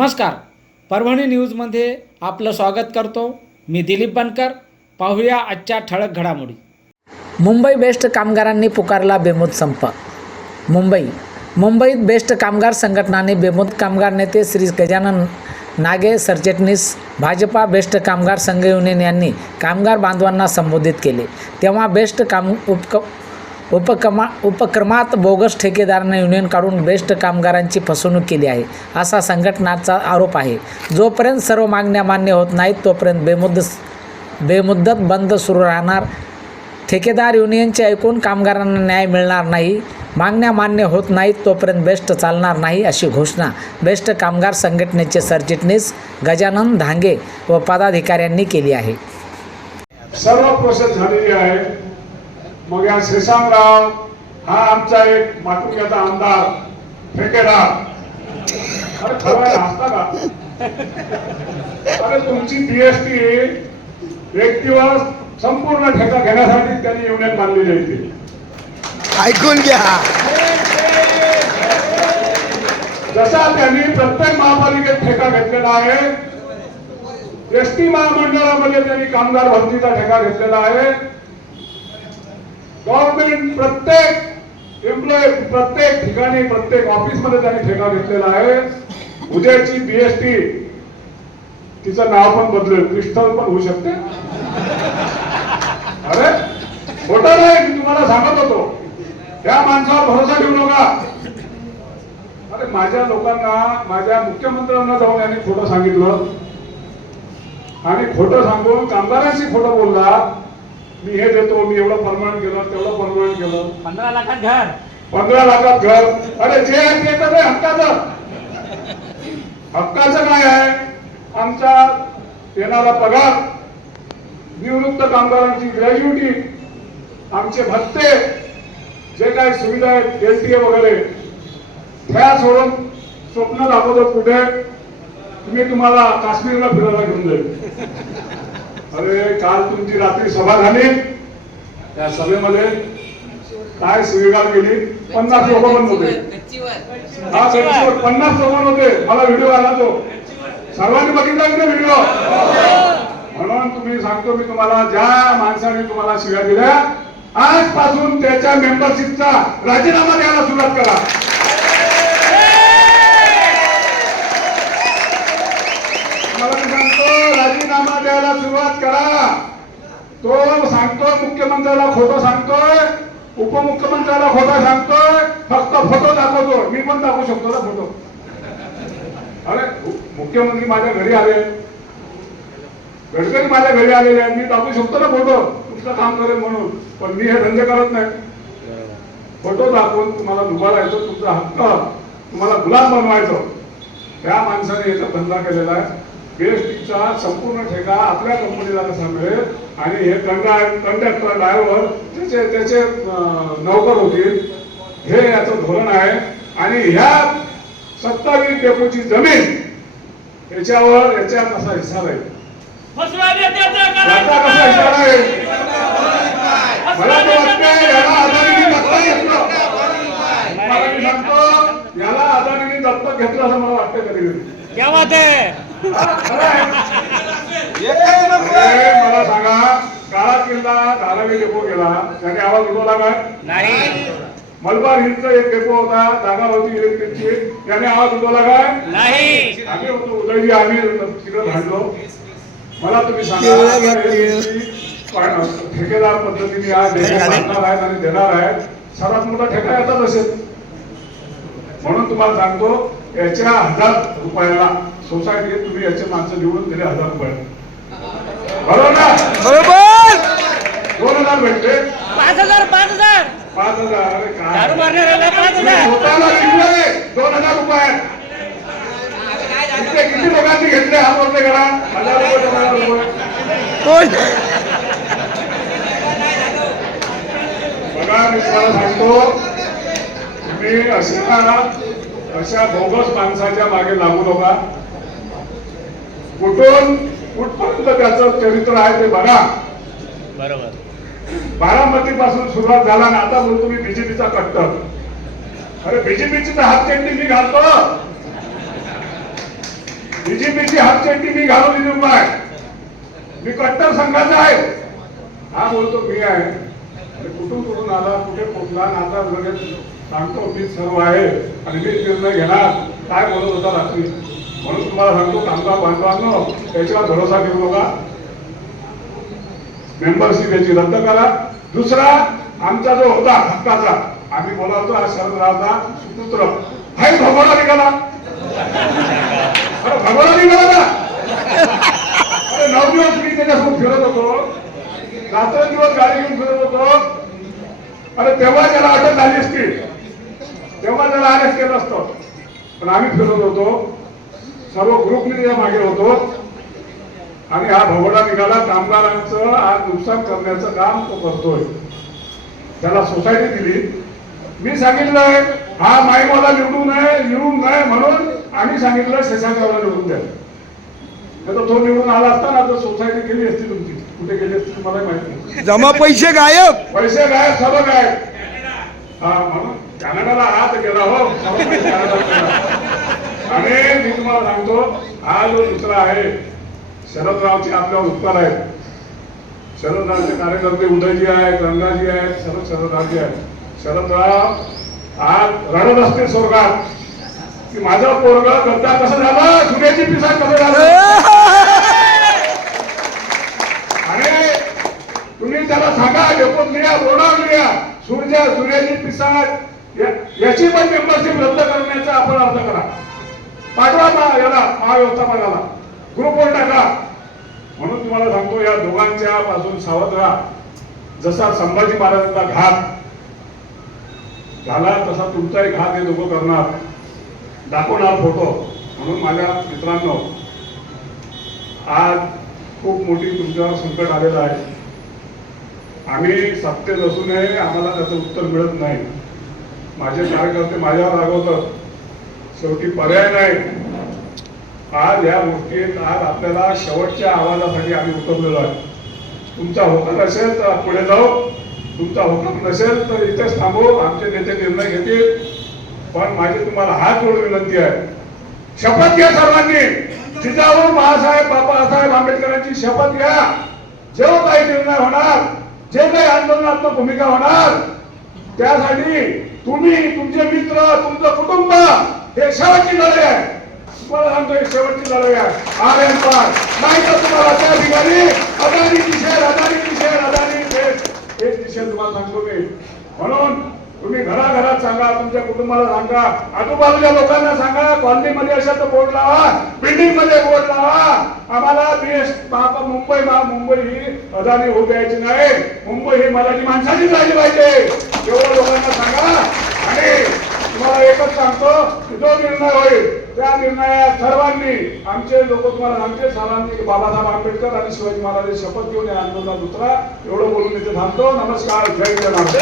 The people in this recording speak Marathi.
नमस्कार, परभणी न्यूजमध्ये आपलं स्वागत करतो. मी दिलीप बनकर. पाहूया आजच्या ठळक घडामोडी. मुंबई बेस्ट कामगारांनी पुकारला बेमुदत संप. मुंबईत बेस्ट कामगार संघटनाने बेमुदत कामगार नेते श्री गजानन नागे सरचिटणीस, भाजपा बेस्ट कामगार संघ युनियन यांनी कामगार बांधवांना संबोधित केले. तेव्हा बेस्ट उपक्रमात बोगस ठेकेदारांना युनियन काढून बेस्ट कामगारांची फसवणूक केली आहे, असा संघटनाचा आरोप आहे. जोपर्यंत सर्व मागण्या मान्य होत नाहीत तोपर्यंत बेमुदत बंद सुरू राहणार. ठेकेदार युनियनचे ऐकून कामगारांना न्याय मिळणार नाही. मागण्या मान्य होत नाहीत तोपर्यंत बेस्ट चालणार नाही, अशी घोषणा बेस्ट कामगार संघटनेचे सरचिटणीस गजानन धांगे व पदाधिकाऱ्यांनी केली आहे. सर्व प्रोसेस झालेली आहे. मग या श्रीशामराव हा आमचा एक मातुक्याचा आमदार ठेकेदार, अरे ठरवायला हसता का? अरे तुमची बीएसटी एक दिवस संपूर्ण ठेका घेण्यासाठी त्यांनी युनियन बांधलेली आहे. ऐकून घ्या. जसा त्यांनी प्रत्येक महापालिकेत ठेका घेतलेला आहे, एसटी महामंडळामध्ये त्यांनी कामगार भरतीचा ठेका घेतलेला आहे. गव्हर्नमेंट प्रत्येक एम्प्लॉय प्रत्येक ठिकाणी प्रत्येक ऑफिसमध्ये त्यांनी ठेका घेतलेला आहे. उद्याची बीएसटी तिचं नाव पण बदलेल, क्रिस्टल पण होऊ शकते. अरे खोटं नाही, मी तुम्हाला सांगत होतो. त्या माणसावर भरोसा ठेवू नका. अरे माझ्या लोकांना, माझ्या मुख्यमंत्र्यांना जाऊन यांनी खोटं सांगितलं आणि खोटं सांगून कामगारांशी खोटं बोलला. मी हे देतो, मी एवढं परमनंट केलं, तेवढं परमनंट केलं. 15 लाखात घर, 15 लाखात घर. अरे जे आहे ते तर हक्काचं काय आहे? आमचा येणारा पगार, निवृत्त कामगारांची ग्रॅज्युटी, आमचे भत्ते, जे काही सुविधा आहेत एलटीए वगैरे, त्या सोडून स्वप्न दाखवतो कुठे तुम्हाला काश्मीरला फिरायला घेऊन जाईल. अरे काल तुमची रात्री सभा झाली, त्या सभेमध्ये काय स्वीकार केली? 50 लोक पण होते. हा, 50 लोक होते. मला व्हिडिओ आला तो, सर्वांनी बघितला की नाही व्हिडिओ? म्हणून तुम्ही सांगतो, मी तुम्हाला ज्या माणसाने तुम्हाला शिव्या दिल्या, आजपासून त्याच्या मेंबरशिपचा राजीनामा द्यायला सुरुवात करा. राजीनामा द्यायला सुरुवात करा. तो सांगतोय मुख्यमंत्र्याला खोटं सांगतोय, उपमुख्यमंत्र्याला खोटं सांगतोय, फक्त फोटो दाखवतो. मी पण दाखवू शकतो ना फोटो. अरे मुख्यमंत्री माझ्या घरी आले, गडकरी माझ्या घरी आलेले आहेत, मी दाखवू शकतो ना फोटो, तुमचं काम करेल म्हणून. पण मी हे धंदे करत नाही. फोटो दाखवून तुम्हाला दुबारायचं, तुमचा हक्क तुम्हाला गुलाम बनवायचं. त्या माणसाने याचा धंदा केलेला आहे. बीएसटीचा संपूर्ण ठेका आपल्या कंपनीला कसा मिळेल आणि हे कंडक्टर ड्रायव्हर त्याचे नौकर होतील, हे याचं धोरण आहे. आणि ह्या 27 डेपोची जमीन याच्यावर याच्या कसा हिस्सा राहील, याचा कसा हिस्सा राहील? मला तर वाटतं याला अदानीने दत्तक घेतलं. मला मी सांगतो, याला अदानीने दत्तक घेतलं असं मला वाटतं कधी कधी. क्या बात है? मला सांगा, काळा किल्ला धारावी डेपो गेला, त्याने आवाज उठवला काय? नाही. मलबार हिलचा एक डेपो होता, जागा होती इलेक्ट्रिकची, त्याने आवाज उठवला काय? नाही. आम्ही होतो उदयजी, आम्ही तिकडे भांडलो. मला तुम्ही सांगा, ठेकेदार पद्धतीने आज बांधणार आहेत आणि देणार आहेत. सर्वात मोठा ठेका येतात असेल. म्हणून तुम्हाला सांगतो, याच्या 1000 रुपयाला सोसायटीत तुम्ही याचे माणसं निवडून दिले 1000 रुपये, बरोबर ना? बरोबर. 2000 भेटले. 5000 5000 5000. अरे काय स्वतःला जिंकले 2000 रुपये. किती लोकांनी घेतले हा बोलते करा? 1000 रुपये 2000 रुपये. बघा मी तुम्हाला सांगतो, तुम्ही अशा बोगस माणसाच्या मागे लागू नका. कुठपर्यंत त्याचं चरित्र आहे ते बघा. बरोबर. बारामती पासून सुरुवात झाला आणि आता बोलतो मी बीजेपीचा कट्टर. अरे बीजेपीची तर हातचंडी मी घालतो. बीजेपीची हातचेटी मी घालून दिली आहे. मी कट्टर संघाचा आहे. हा बोलतो मी आहे. कुठून आला, कुठे पोचला, आता लगेच सांगतो मी सर्व आहे आणि मी निर्णय घेणार. काय बोलत होता रात्री. म्हणून तुम्हाला सांगतो कामगार बांधवांनो, त्याच्यावर भरोसा ठेवू नका. मेंबरशिप याची रद्द करा. दुसरा आमचा जो होता हक्काचा, आम्ही बोलावतो हा शरदरावचा सुपुत्र हाय भगोडा निघाला. अरे भगोडा निघाला ना. अरे 9 दिवस मी त्याच्यासोबत फिरत होतो, रात्रंदिवस गाडी घेऊन फिरत होतो. अरे तेव्हा त्याला अटक झाली असती, तेव्हा त्याला अरेस्ट केलं असतं. पण आम्ही फिरत होतो, सर्व ग्रुपने त्याच्या मागे होतो आणि हा भगोडा निघाला. कामगारांचं आज नुकसान करण्याचं काम तो करतोय. त्याला सोसायटी दिली. मी सांगितलंय हा माईमाला निवडून नये म्हणून आम्ही सांगितलं शशांकरावला निवडून द्या. तर तो निवडून आला असता तर सोसायटी केली असती तुमची. कुठे गेली असती मला माहिती नाही. जमा पैसे गायब. पैसे गायब, सर्व गायब. हा म्हणून कॅनडाला हात गेला हो. आणि मी तुम्हाला सांगतो हा जो दुसरा आहे शरदरावचे आपल्यावर उपकार आहेत. शरदरावचे कार्यकर्ते उदयजी आहेत, रंगाजी आहेत, सर्व शरदरावजी आहेत. शरदराव आज रडत असते स्वर्गात की माझं पोरग गद्दा कसं झालं, सूर्याची पिसाळ कसं झालं. आणि तुम्ही त्याला सांगा डेपोत लिहा, बोर्डावर लिहा, सूर्याची पिसाळ याची पण मेंबरशिप रद्द करण्याचा आपण अर्ज करा. पाठवा याला महाव्यवस्थापनाला, ग्रुपवर टाका. म्हणून तुम्हाला सांगतो या दोघांच्या पासून सावध राहा. जसा संभाजी महाराजांचा घात झाला तसा तुमचाही घात हे दोघं करणार, दाखवणार फोटो. म्हणून माझ्या मित्रांनो आज खूप मोठी तुमच्यावर संकट आलेलं आहे. आम्ही सत्तेत असूनही आम्हाला त्याचं उत्तर मिळत नाही. माझे कार्यकर्ते माझ्यावर रागवतात, शेवटी पर्याय नाही. आज या गोष्टीत आज आपल्याला शेवटच्या आवाजासाठी आम्ही उतरलेलो आहे. तुमचा होकार असेल तर पुढे जाऊ, तुमचा होकार नसेल तर इथेच थांबू. आमचे नेते निर्णय घेतील. पण माझी तुम्हाला हात जोडून विनंती आहे, शपथ घ्या सर्वांनी. जिजाऊ बाबासाहेब आंबेडकरांची शपथ घ्या. जो काही निर्णय होणार, जे काही आंदोलनात्मक भूमिका होणार, त्यासाठी तुम्ही, तुमचे मित्र, तुमचं कुटुंब हे शेवटची लढाई आहे. तुम्हाला सांगतो ही शेवटची लढाई आहे. आर्यन पार नाही तर तुम्हाला त्या ठिकाणी अदानी हेच निषेध तुम्हाला सांगतो मी. म्हणून तुम्ही घराघरात सांगा, तुमच्या कुटुंबाला सांगा, आजूबाजूच्या लोकांना सांगा. कॉलनीमध्ये असेल तर बोर्ड लावा, बिल्डिंग मध्ये बोर्ड लावा. आम्हाला मुंबई ही अदानी होऊ द्यायची नाही. मुंबई ही मराठी माणसाची झाली पाहिजे, एवढं लोकांना सांगा. आणि तुम्हाला एकच सांगतो की जो निर्णय होईल त्या निर्णयात सर्वांनी, आमचे लोक तुम्हाला सांगते, सर्वांनी बाबासाहेब आंबेडकर आणि शिवाजी महाराज शपथ घेऊन या आंदोलनात उतरा. एवढं बोलून इथे थांबतो. नमस्कार. जय जय महाराज.